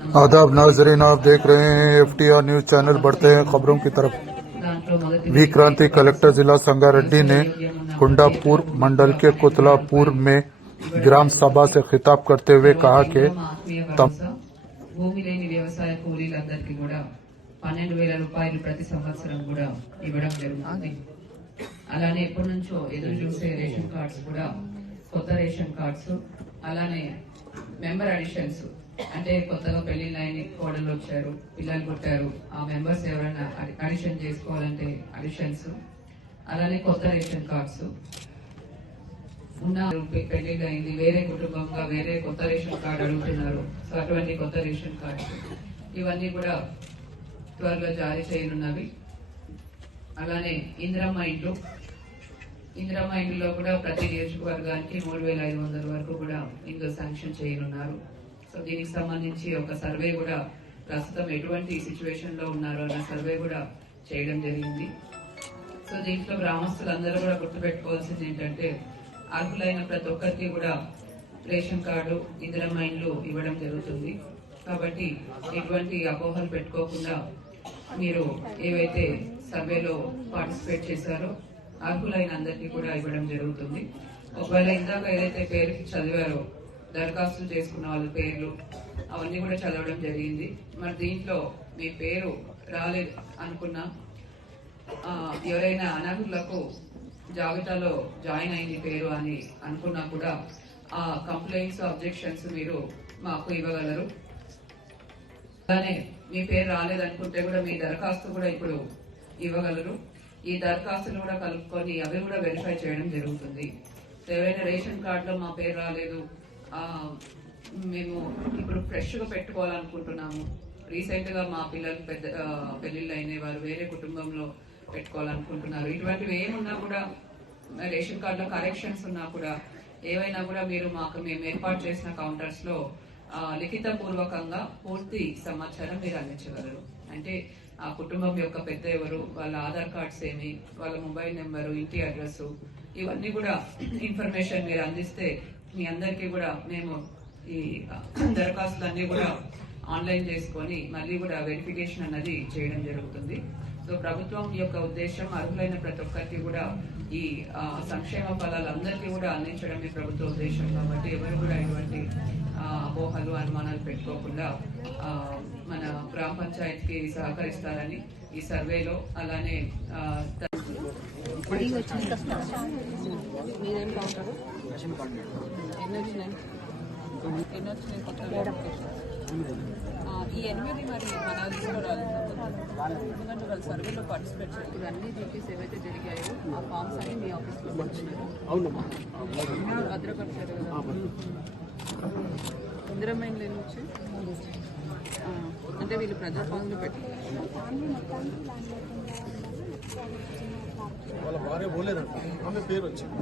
आदाब नाजरीन, आप देख रहे हैं FTR न्यूज चैनल। बढ़ते हैं खबरों की तरफ। विक्रांति कलेक्टर जिला संगारेड्डी ने कुंडापुर मंडल के कुतलापुर में ग्राम सभा से खिताब करते हुए कहा कि భూమి లేని వ్యవసాయ కూలీలందరికీ కూడా 12,000 రూపాయలు ప్రతి సంవత్సరం కూడా ఇవ్వడం జరుగుతుంది. అలానే ఎప్పటి నుంచో ఎదురు చూసే రేషన్ కార్డ్స్ కూడా కొత్త రేషన్ కార్డ్స్, అలానే మెంబర్ అడిషన్స్ అంటే కొత్తగా పెళ్లిళ్ళైన కోడలు వచ్చారు, పిల్లలు పుట్టారు, ఆ మెంబర్స్ ఎవరైనా అడిషన్ చేసుకోవాలంటే అడిషన్స్, అలానే కొత్త రేషన్ కార్డ్స్ ఉన్న పెళ్లిళ్ళు అయింది వేరే కుటుంబంగా వేరే కొత్త రేషన్ కార్డు అడుగుతున్నారు. సో అటువంటి కొత్త రేషన్ కార్డ్స్ ఇవన్నీ కూడా త్వరలో జారీ చేయనున్నవి. అలానే ఇందిరమ్మ ఇండ్లలో కూడా ప్రతి నియోజకవర్గానికి 3,500 వరకు కూడా ఇందులో శాంక్షన్ చేయనున్నారు. సో దీనికి సంబంధించి ఒక సర్వే కూడా ప్రస్తుతం ఎటువంటి సిచ్యువేషన్ లో ఉన్నారో అన్న సర్వే కూడా చేయడం జరిగింది. సో దీంట్లో గ్రామస్తులందరూ కూడా గుర్తుపెట్టుకోవాల్సింది ఏంటంటే అర్హులైన ప్రతి ఒక్కరికి కూడా రేషన్ కార్డు, ఇందిరమ్మ ఇండ్లు ఇవ్వడం జరుగుతుంది. కాబట్టి ఎటువంటి అపోహలు పెట్టుకోకుండా మీరు ఏవైతే సర్వేలో పార్టిసిపేట్ చేశారో అర్హులైన అందరికీ కూడా ఇవ్వడం జరుగుతుంది. ఒకవేళ ఇందాక ఏదైతే పేరు చదివారో దరఖాస్తులు చేసుకున్న వాళ్ళ పేర్లు అవన్నీ కూడా చదవడం జరిగింది. మరి దీంట్లో మీ పేరు రాలేదు అనుకున్నా, ఎవరైనా అనర్హులకు జాబితాలో జాయిన్ అయింది పేరు అని అనుకున్నా కూడా ఆ కంప్లైంట్స్, అబ్జెక్షన్స్ మీరు మాకు ఇవ్వగలరు. అలానే మీ పేరు రాలేదనుకుంటే కూడా మీ దరఖాస్తు కూడా ఇప్పుడు ఇవ్వగలరు. ఈ దరఖాస్తులు కూడా కలుపుకొని అవి కూడా వెరిఫై చేయడం జరుగుతుంది. ఎవరైనా రేషన్ కార్డులో మా పేరు రాలేదు, మేము ఇప్పుడు ఫ్రెష్ గా పెట్టుకోవాలనుకుంటున్నాము, రీసెంట్ గా మా పిల్లలు పెళ్లిళ్ళు అయిన వారు వేరే కుటుంబంలో పెట్టుకోవాలనుకుంటున్నారు, ఇటువంటివి ఏమున్నా కూడా రేషన్ కార్డులో కరెక్షన్స్ ఉన్నా కూడా ఏవైనా కూడా మీరు మేము ఏర్పాటు చేసిన కౌంటర్స్ లో లిఖిత పూర్వకంగా పూర్తి సమాచారం మీరు అందించగలరు. అంటే ఆ కుటుంబం యొక్క పెద్ద ఎవరు, వాళ్ళ ఆధార్ కార్డ్స్ ఏమి, వాళ్ళ మొబైల్ నెంబరు, ఇంటి అడ్రస్, ఇవన్నీ కూడా ఇన్ఫర్మేషన్ మీరు అందిస్తే మీ అందరికీ కూడా మేము ఈ దరఖాస్తులన్నీ కూడా ఆన్లైన్ చేసుకొని మళ్ళీ కూడా వెరిఫికేషన్ అన్నది చేయడం జరుగుతుంది. సో ప్రభుత్వం యొక్క ఉద్దేశం అర్హులైన ప్రతి ఒక్కరికి కూడా ఈ సంక్షేమ ఫలాలందరికీ కూడా అందించడమే ప్రభుత్వ ఉద్దేశం. కాబట్టి ఎవరు కూడా ఇటువంటి అపోహలు, అనుమానాలు పెట్టుకోకుండా మన గ్రామ పంచాయతీకి సహకరిస్తారని ఈ సర్వేలో అలానే ఈ 8 మరి మన లిస్టులో రాలేదు, ఎందుకంటే వాళ్ళు సర్వేలో పార్టిసిపేట్ చేయాలి. ఇప్పుడు అన్ని డ్యూటీస్ ఏవైతే జరిగాయో ఆ ఫామ్స్ అన్ని మీ ఆఫీస్లో భద్రపరిచారు కదా. ఇందిరమ్మ ఇండ్ల నుంచి అంటే వీళ్ళు ప్రజాపాలన పెట్టి వాళ్ళ భార్య పోలేదంట, ఆమె పేరు వచ్చింది.